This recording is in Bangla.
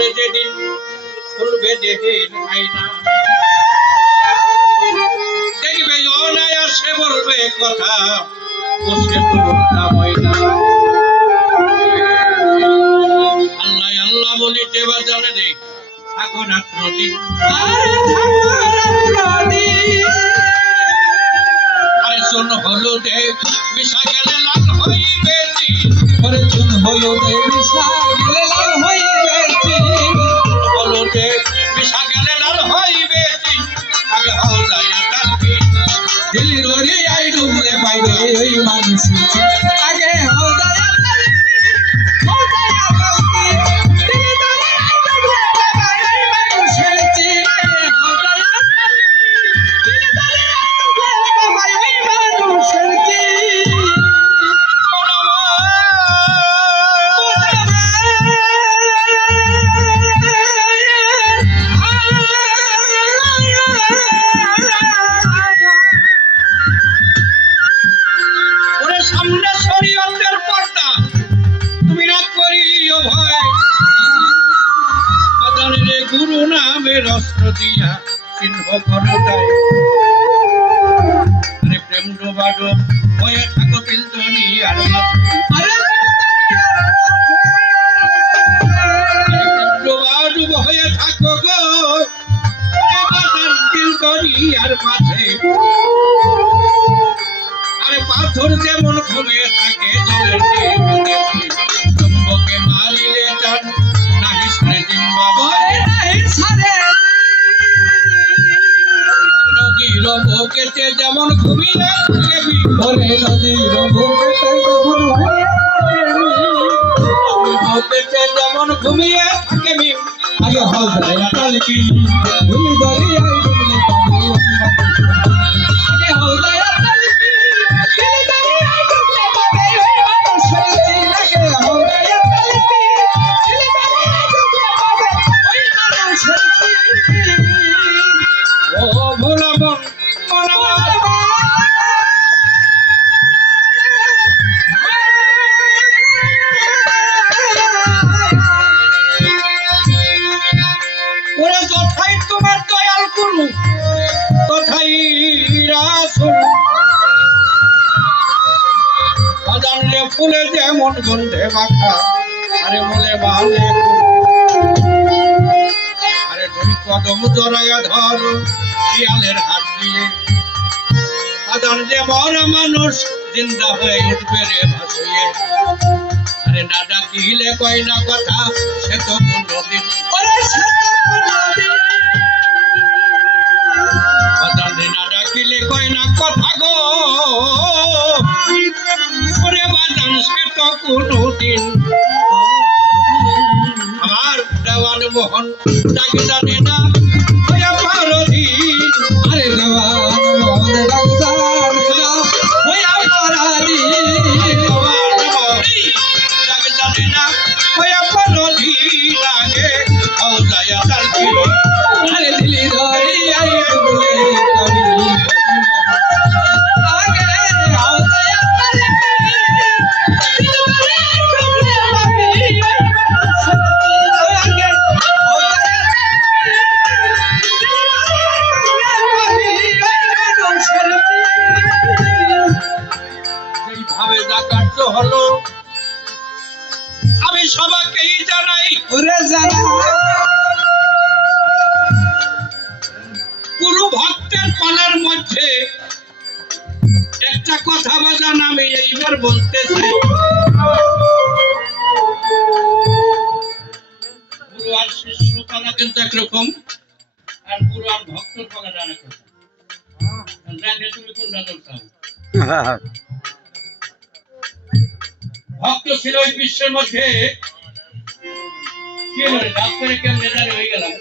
করে যেদিন খুলবে দেহের আয়না, দেখবে অনায়াসে বলবে কথা, বসে পুরোটা ময়না। আল্লাহ আল্লাহ বলিতে বা জানে রে, থাকো রাত্র দিন, আরে চুন হলুদে মিশা গেলে লাল হইবে দিন, ওরে চুন হলুদে মিশা গেলে লাল হইবে দিন, হলুদে মিশা গেলে লাল হইবে দিন, আগে হওয়া তালকে দিলি দরিয়ায় ডুবলে পাইবে ওই মানুষ, আগে হওয়া সামনে শরীয়তের পর্দা, তুমি না করিও ভয়, আদানে গুরু নামের অস্ত্র দিয়া চিহ্ন করো তাই, আরে প্রেম ডোবাডো হয়ে থাকো পিলতনি আর মাঝে, ডোবাডুব হয়ে থাকো গো পিলতনি আর মাঝে, আরে পাথর যেমন ঘুমিয়ে থাকে জলের চুম্বকে মারিলে টান নাহি সারে দিন বাবা, নদীর বুকেতে যেমন ঘুমিয়ে থাকে ওরে নদীর বুকেতে যেমন ঘুমিয়ে থাকে মিম, আগে হওয়া তালকি দিলি দরিয়ায় ডুবলে পাইবে ওই মানুষ, আগে হওয়া ও ভোলামন ওরে যথাই তোমার দয়াল গুরু তথাই রাসূল, আজানরে ফুলে যেমন গন্ধে মাখা, আরে বলে বালে আরে দুই কদম জড়াইয়া ধর শিয়ালের হাত দিয়ে, আজান যে বড় মানুষ জিন্দা হয়ে উঠবে রে ভাসিয়ে, আরে না ডাকিলে কয় না কথা সে তো কোনদিন, আজান রে না ডাকিলে কয় না কথা গো, ওরে বাজান সে তো কোনদিন, আমার দেওয়ান মোহন ডাকে জানে না হইয়া পারদিন, আরে দেওয়ান মোহন ডাক্তার হইয়া পারাদিন, ডাকে জানে না হইয়া পারদিন, আগে হওয়া তালকি আরে দিলি দরিয়ায় ডুবলে পাইবে, আগে হওয়া যেইভাবে যা কার্য হলো আমি সবাইকেই জানাই, ওরে জানা গুরু ভক্তের পালার মধ্যে একটা কথা বাজান আমি এইবার বলতে চাই, গুরু আর শিষ্য পালা কিন্তু একরকম, আর গুরু আর ভক্তর পালা আরেক রকম, তুমি কোনটা দরকার? ভক্ত ছিল ওই বিশ্বের মধ্যে কি হলো ডাক্তারে কেমনে জানি হয়ে গেলাম।